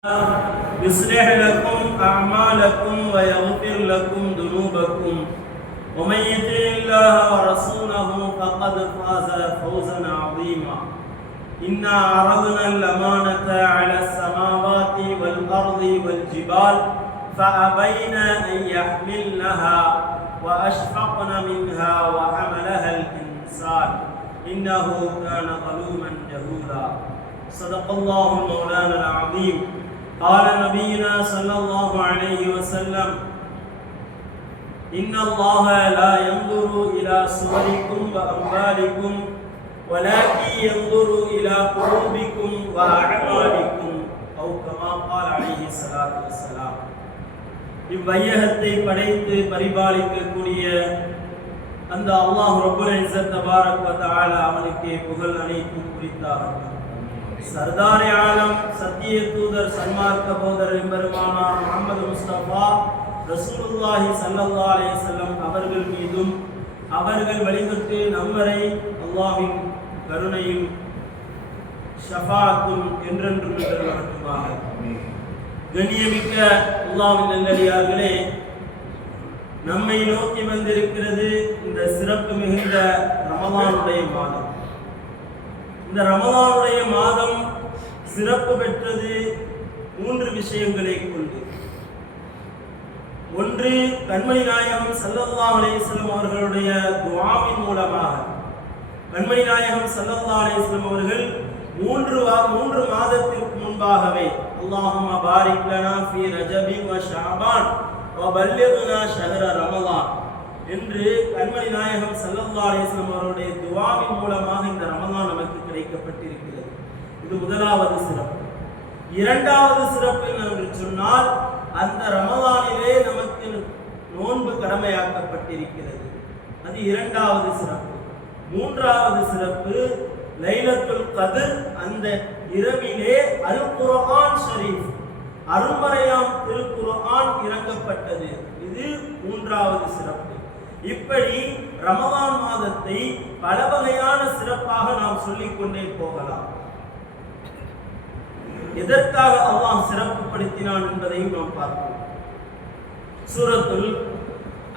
يصلح لكم أعمالكم ويغفر لكم ذنوبكم ومن يطع الله ورسوله فقد فاز فوزا عظيما. إنا عرضنا الأمانة على السماوات والأرض والجبال فأبين أن يحملنها وأشفقن منها وحملها الإنسان إنه كان ظلوما جهولا. صدق الله المولانا العظيم. قال نبينا صلى الله عليه وسلم: إن الله لا ينظر إلى صوركم وأموالكم ولكن ينظر إلى قلوبكم وأعمالكم أو كما قال عليه الصلاة والسلام. இவ்வையகத்தை படைத்து பரிபாலிக்கக்கூடிய அந்த அல்லாஹ் ரப்புல் இஸ்ஸத் தபாரக் வ தஆலா அவனுக்கே புகழ் அனைத்தும் குறித்தார்கள். சர்தார் ஆலம் சத்திய தூதர் சன்மார்க்க போதர் எம்பெருமானார் முஹம்மது முஸ்தபா ரசூலுல்லாஹி ஸல்லல்லாஹு அலைஹி வஸல்லம் அவர்கள் மீதும் அவர்கள் வழிபட்டு நம்மரை அல்லாஹ்வின் கருணையும் ஷஃபாஅத்தும் என்றென்றும் நிலவட்டுமாக. கண்ணியமிக்க அல்லாஹ்வின் நல்லடியார்களே, நம்மை நோக்கி வந்திருக்கிறது இந்த சிறப்பு மிகுந்த ரமலானுடைய மாதம். இந்த ரமலானுடைய மாதம் சிறப்பு பெற்றது 3 விஷயங்களை கொண்டு. ஒன்று, கண்மணி நாயகம் ஸல்லல்லாஹு அலைஹி வஸல்லம் அவர்களுடைய துஆவின் மூலமாக கண்மணி நாயகம் ஸல்லல்லாஹு அலைஹி வஸல்லம் அவர்கள் 3 மாதத்திற்கு முன்பாகவே அல்லாஹும்ம பாரிக் லனா ஃபீ ரஜபி வ ஷஅபான் வ பல்லிக்னா ஷஹர ரமலான் என்று கண்மணி நாயகம் ஸல்லல்லாஹு அலைஹி வஸல்லம் அவருடைய துஆவின் மூலமாக இந்த ரமலான் நமக்கு கிடைக்கப்பட்டிருக்கிறது. இது முதலாவது சிறப்பு. இரண்டாவது சிறப்பு என்னவென்று சொன்னால், அந்த ரமலானிலே நமக்கு நோன்பு கடமையாக்கப்பட்டிருக்கிறது. அது இரண்டாவது சிறப்பு. மூன்றாவது சிறப்பு, லைலத்துல் கத்ர், அந்த இரவிலே அல் குர்ஆன் ஷரீஃப், அருள்மறையாம் திருக்குர்ஆன் இறங்கப்பட்டது. இது மூன்றாவது சிறப்பு. இப்படி ரமலான் மாதத்தை பல வகையான சிறப்பாக நாம் சொல்லிக்கொண்டே போகலாம். எதற்காக அல்லாஹ் சிறப்புப்படுத்தினான் என்பதையும் நாம் பார்ப்போம். சூரத்துல்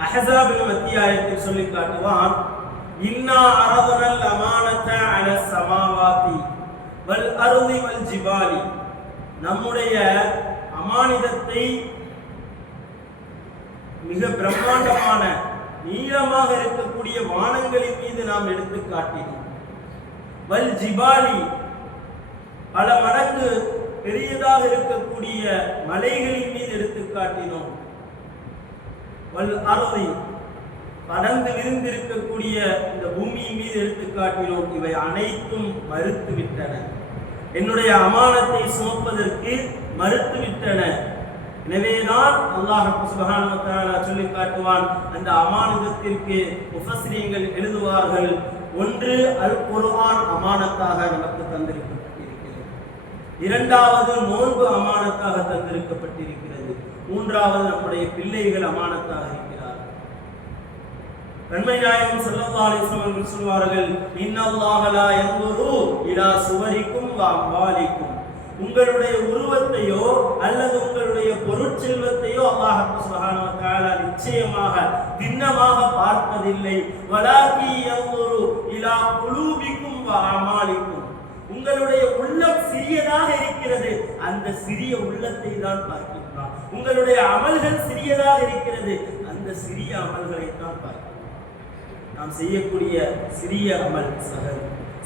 அஹ்ஸாபின் அத்தியாயத்தில் சொல்லி காட்டுவான்: இன்னா அரதனல் அமானத அல ஸமாவாதி வல் அர்தி வல் ஜிபாலி. நம்முடைய அமானிதத்தை மிக பிரம்மாண்டமான நீளமாக இருக்கக்கூடிய வானங்களின் மீது நாம் எடுத்து காட்டினோம். வல் ஜிபாலி, பல மடங்கு பெரியதாக இருக்கக்கூடிய மலைகளின் மீது எடுத்து காட்டினோம். வல் அர்தி, படர்ந்து விரிந்திருக்கக்கூடிய இந்த பூமியின் மீது எடுத்து காட்டினோம். இவை அனைத்தும் மறுத்துவிட்டன, என்னுடைய அமானத்தை சுமப்பதற்கு மறுத்துவிட்டன. எனவேதான் அல்லாஹ் சுப்ஹானஹு வ தஆலா சொல்லி காட்டுவான், அந்த அமானதத்திற்கு முஃபஸ்ஸிரீன்கள் எழுதுவார்கள், ஒன்று அல் குர்ஆன் அமானத்தாக நமக்கு தந்திருக்கப்பட்டிருக்கிறது, இரண்டாவது நோன்பு அமானத்தாக தந்திருக்கப்பட்டிருக்கிறது, மூன்றாவது நம்முடைய பிள்ளைகள் அமானத்தாக இருக்கிறார். கண்மணி நாயகம் ஸல்லல்லாஹு அலைஹி வஸல்லம் சொல்வார்கள்: இன்னல்லாஹ லா யன்துரு இலா சுவரிக்கும் வ அம்வாலிக்கும். உங்களுடைய உருவத்தையோ அல்லது உங்களுடைய பொருட்செல்வத்தையோ அல்லாஹ் சுப்ஹானஹு வ தஆலா நிச்சயமாக திண்ணமாக பார்ப்பதில்லை. வலாகி யன்துரு இலா குலூபிக்கும் வ அமாலிக்கும். உங்களுடைய உள்ளம் சிறியதாக இருக்கிறது, அந்த சிறிய உள்ளத்தை தான் பார்க்கிறான். உங்களுடைய அமல்கள் சிறியதாக இருக்கிறது, அந்த சிறிய அமல்களை தான் பார்க்கிறான். நாம் செய்யக்கூடிய சிறிய அமல் சஹர்,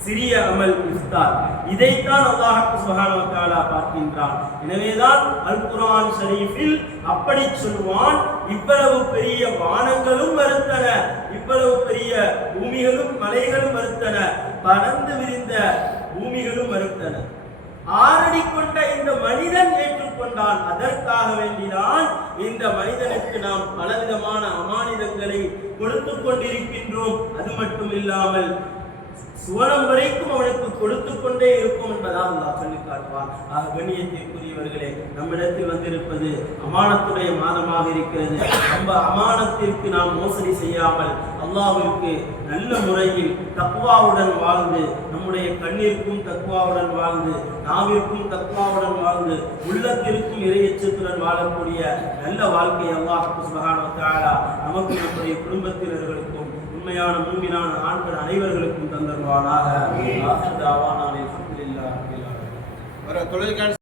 சிறிய அமல் இஃப்தார், இதைத்தான் அல்லாஹ் சுப்ஹானஹு வ தஆலா பார்க்கின்றான். எனவேதான் அல் குர்ஆன் ஷரீஃபில் அப்படி சொல்வான், இவ்வளவு பெரிய வானங்களும் மறுத்தன, இவ்வளவு பெரிய பூமிகளும் மலைகளும் மறுத்தன, பறந்து விரிந்த பூமிகளும் மறுத்தன. 6 அடி கொண்ட இந்த மனிதன் ஏற்றுக்கொண்டான். அதற்காக வேண்டிதான் இந்த மனிதனுக்கு நாம் பலவிதமான அமானிதங்களை கொடுத்து கொண்டிருக்கின்றோம். அது மட்டும் இல்லாமல் சுவனம் வரைக்கும் அவனுக்கு கொடுத்து கொண்டே இருக்கும் என்பதாக அல்லாஹ் சொல்லி காட்டுவான். ஆக கண்ணியத்திற்குரியவர்களே, நம்மிடத்தில் வந்திருப்பது அமானத்துடைய மாதமாக இருக்கிறது. நம்ம அமானத்திற்கு நாம் மோசடி செய்யாமல் அல்லாஹ்விற்கு நல்ல முறையில் தக்வாவுடன் வாழ்ந்து, நம்முடைய கண்ணிற்கும் தக்வாவுடன் வாழ்ந்து, நாவிற்கும் தக்வாவுடன் வாழ்ந்து, உள்ளத்திற்கும் இறையச்சத்துடன் வாழக்கூடிய நல்ல வாழ்க்கை அல்லாஹ் சுப்ஹானஹு வ தஆலா நமக்கு நம்முடைய குடும்பத்தினர்களுக்கும் உண்மையான மூமினான ஆண்கள் அனைவர்களுக்கும் தந்தருவானாக.